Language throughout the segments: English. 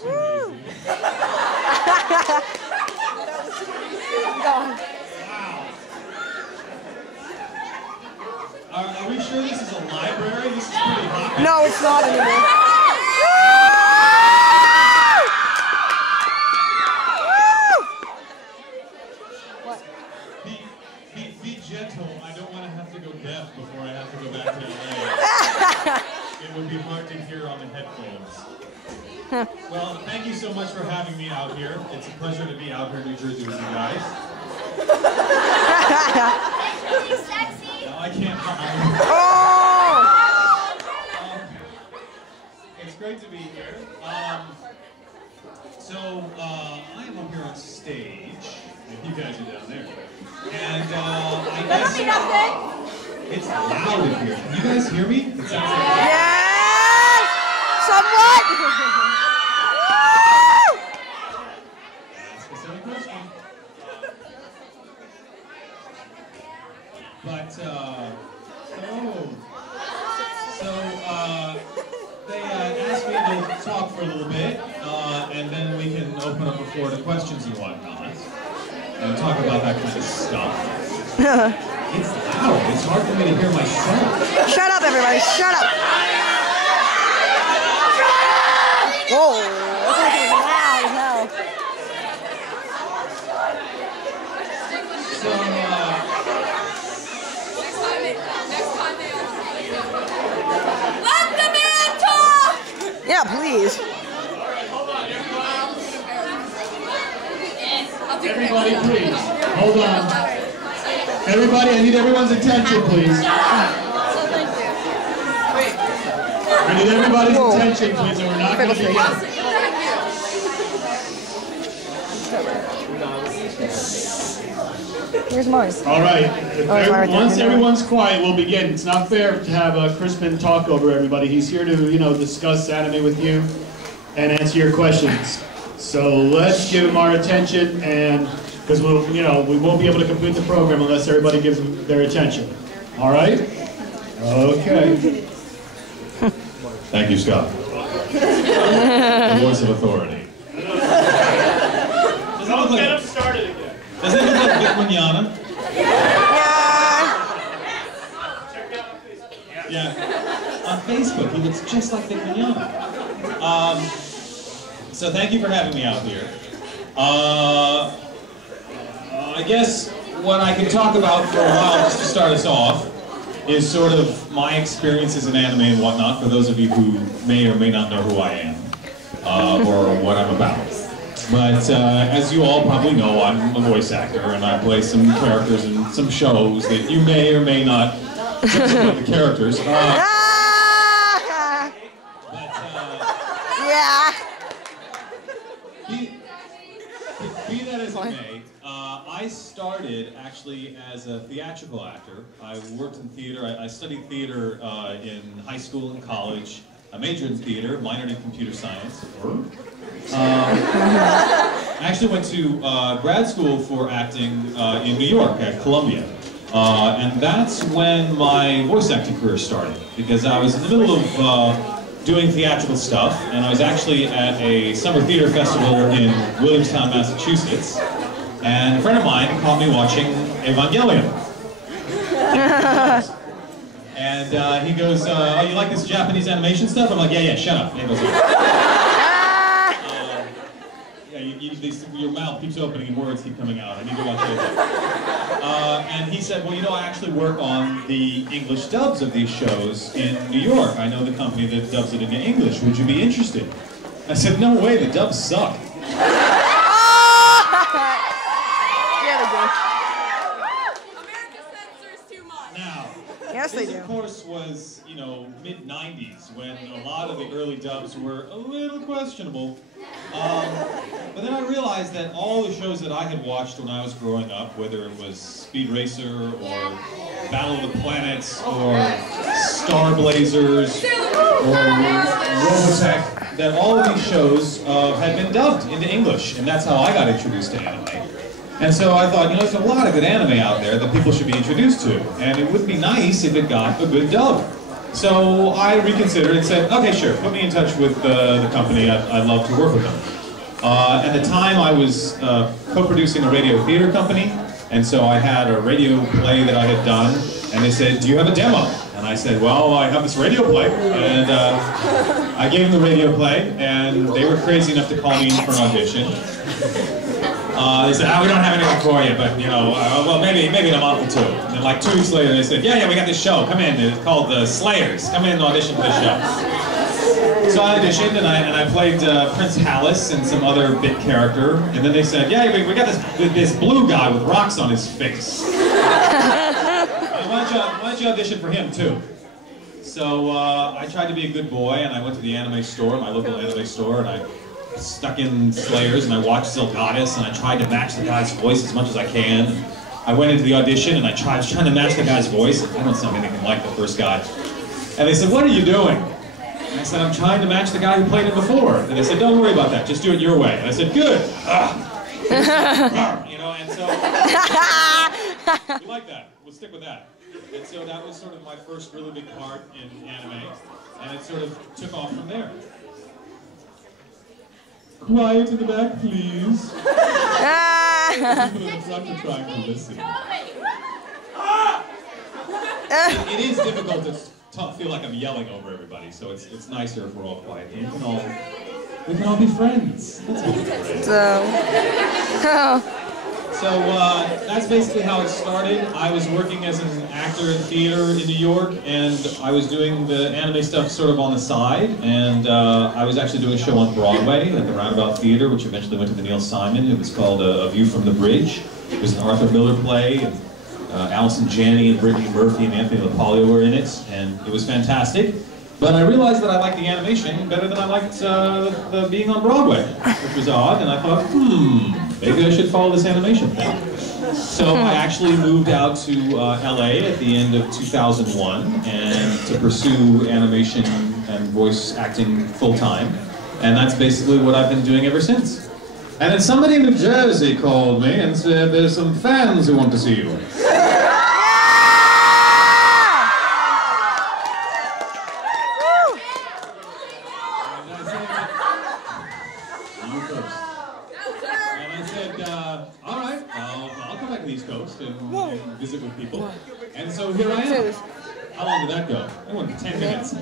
too easy. Gone. Are we sure this is a library? This is pretty hot. No, it's not anymore. What? Be gentle. I don't want to have to go deaf before I have to go back to LA. It would be hard to hear on the headphones. Well, thank you so much for having me out here. It's a pleasure to be out here in New Jersey with you guys. No, I can't. It's great to be here. I am up here on stage. You guys are down there. And I guess it's loud in here. Can you guys hear me? It sounds like Yes! Somewhat! That's a silly question. But, they asked me to talk for a little bit, and then we can open up the floor to questions and whatnot, and talk about that kind of stuff. It's loud. It's hard for me to hear myself. Shut up, everybody. Shut up. Whoa. That's like loud as hell. So, let the man talk! Yeah, please. everybody, please. Hold on. Everybody, I need everyone's attention, please. I need everybody's attention, please, or we're not going to begin. Here's mine. All right. Once everyone's quiet, we'll begin. It's not fair to have Crispin talk over everybody. He's here to, discuss anime with you and answer your questions. So let's give him our attention, and because we won't be able to complete the program unless everybody gives him their attention. All right? Okay. Thank you, Scott. The voice of authority. Don't get him started again. Doesn't it look like Vic Mignogna? Yeah. On Facebook, he looks just like Vic Mignogna. So thank you for having me out here. I guess what I can talk about for a while, just to start us off, is sort of my experiences in anime and whatnot, for those of you who may or may not know who I am, or what I'm about. But as you all probably know, I'm a voice actor, and I play some characters in some shows that you may or may not know the characters. Yeah. Be that as it may, I started actually as a theatrical actor. I worked in theater. I studied theater in high school and college. I majored in theater, minored in computer science. I actually went to grad school for acting in New York at Columbia. And that's when my voice acting career started, because I was in the middle of doing theatrical stuff, and I was actually at a summer theater festival in Williamstown, Massachusetts, and a friend of mine caught me watching Evangelion. And he goes, oh, you like this Japanese animation stuff? I'm like, yeah, shut up. And he goes, your mouth keeps opening and words keep coming out. I need to watch it. And he said, well, I actually work on the English dubs of these shows in New York. I know the company that dubs it into English. Would you be interested? I said, no way, the dubs suck. America censors too much. Now, Yes, they this do. of course was, mid-90s, when a lot of the early dubs were a little questionable. But then I realized that all the shows that I had watched when I was growing up, whether it was Speed Racer, or Battle of the Planets, or Star Blazers, or Robotech, that all of these shows had been dubbed into English, and that's how I got introduced to anime. And so I thought, there's a lot of good anime out there that people should be introduced to, and it would be nice if it got a good dub. So I reconsidered and said, okay, sure, put me in touch with the company. I'd love to work with them. At the time, I was co-producing a radio theater company, and so I had a radio play that I had done, and they said, do you have a demo? And I said, well, I have this radio play, and I gave them the radio play, and they were crazy enough to call me in for an audition. They said, we don't have anything for you, but, you know, well, maybe in a month or two. And then like 2 weeks later, they said, yeah, we got this show, come in, it's called The Slayers, come in and audition for this show. So I auditioned, and I played Prince Hallis and some other bit character, and then they said, yeah, we got this blue guy with rocks on his face. Why don't you audition for him, too? So I tried to be a good boy, and I went to the anime store, my local anime store, and I stuck in Slayers, and I watched Zilgatis, and I tried to match the guy's voice as much as I can. I went into the audition, and I was trying to match the guy's voice. I don't sound anything like the first guy. And they said, what are you doing? And I said, I'm trying to match the guy who played it before. And they said, don't worry about that, just do it your way. And I said, good. You know, and so, we like that. We'll stick with that. And so that was sort of my first really big part in anime, and it sort of took off from there. Quiet in the back, please. People in the front are trying to listen. It is difficult to feel like I'm yelling over everybody, so it's nicer if we're all quiet. We can all be friends. Let's be friends. So that's basically how it started. I was working as an actor in theater in New York, and I was doing the anime stuff sort of on the side, and I was actually doing a show on Broadway at the Roundabout Theater, which eventually went to the Neil Simon. It was called A View from the Bridge. It was an Arthur Miller play, and Allison Janney and Brittany Murphy and Anthony LaPaglia were in it, and it was fantastic. But I realized that I liked the animation better than I liked the being on Broadway, which was odd, and I thought, maybe I should follow this animation thing. So I actually moved out to LA at the end of 2001 and to pursue animation and voice acting full-time, and that's basically what I've been doing ever since. And then somebody in New Jersey called me and said, there's some fans who want to see you. And visit with people. And so here I am. How long did that go? That went 10 minutes.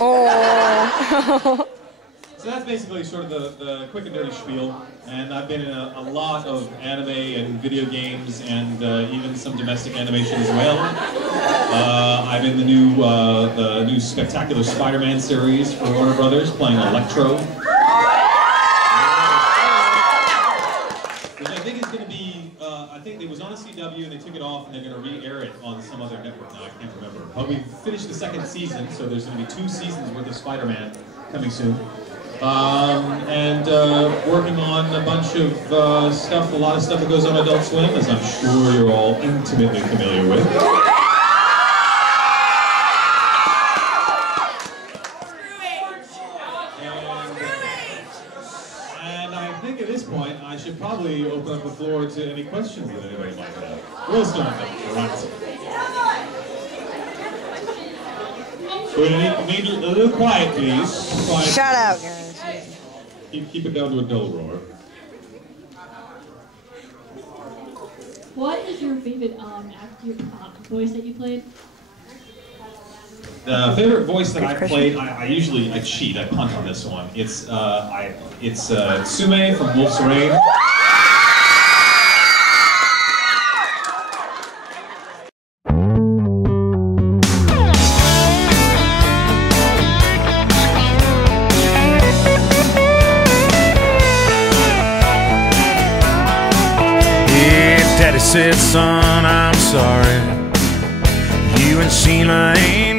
Oh. So that's basically sort of the quick and dirty spiel. And I've been in a lot of anime and video games and even some domestic animation as well. I'm in the new Spectacular Spider-Man series for Warner Brothers, playing Electro. I think it was on a CW and they took it off and they're going to re-air it on some other network now, I can't remember. But we finished the second season, so there's going to be 2 seasons worth of Spider-Man coming soon. Working on a bunch of stuff, a lot of stuff that goes on Adult Swim, as I'm sure you're all intimately familiar with. At this point, I should probably open up the floor to any questions that anybody might have. We'll start them. We need a little quiet, please. Quiet. Shout out, guys. Keep it down to a dull roar. What is your favorite voice that you played? The favorite voice that I played, I cheat, I punt on this one. It's Tsume from Wolf's Rain. Daddy said, son, I'm sorry. You and Sheila ain't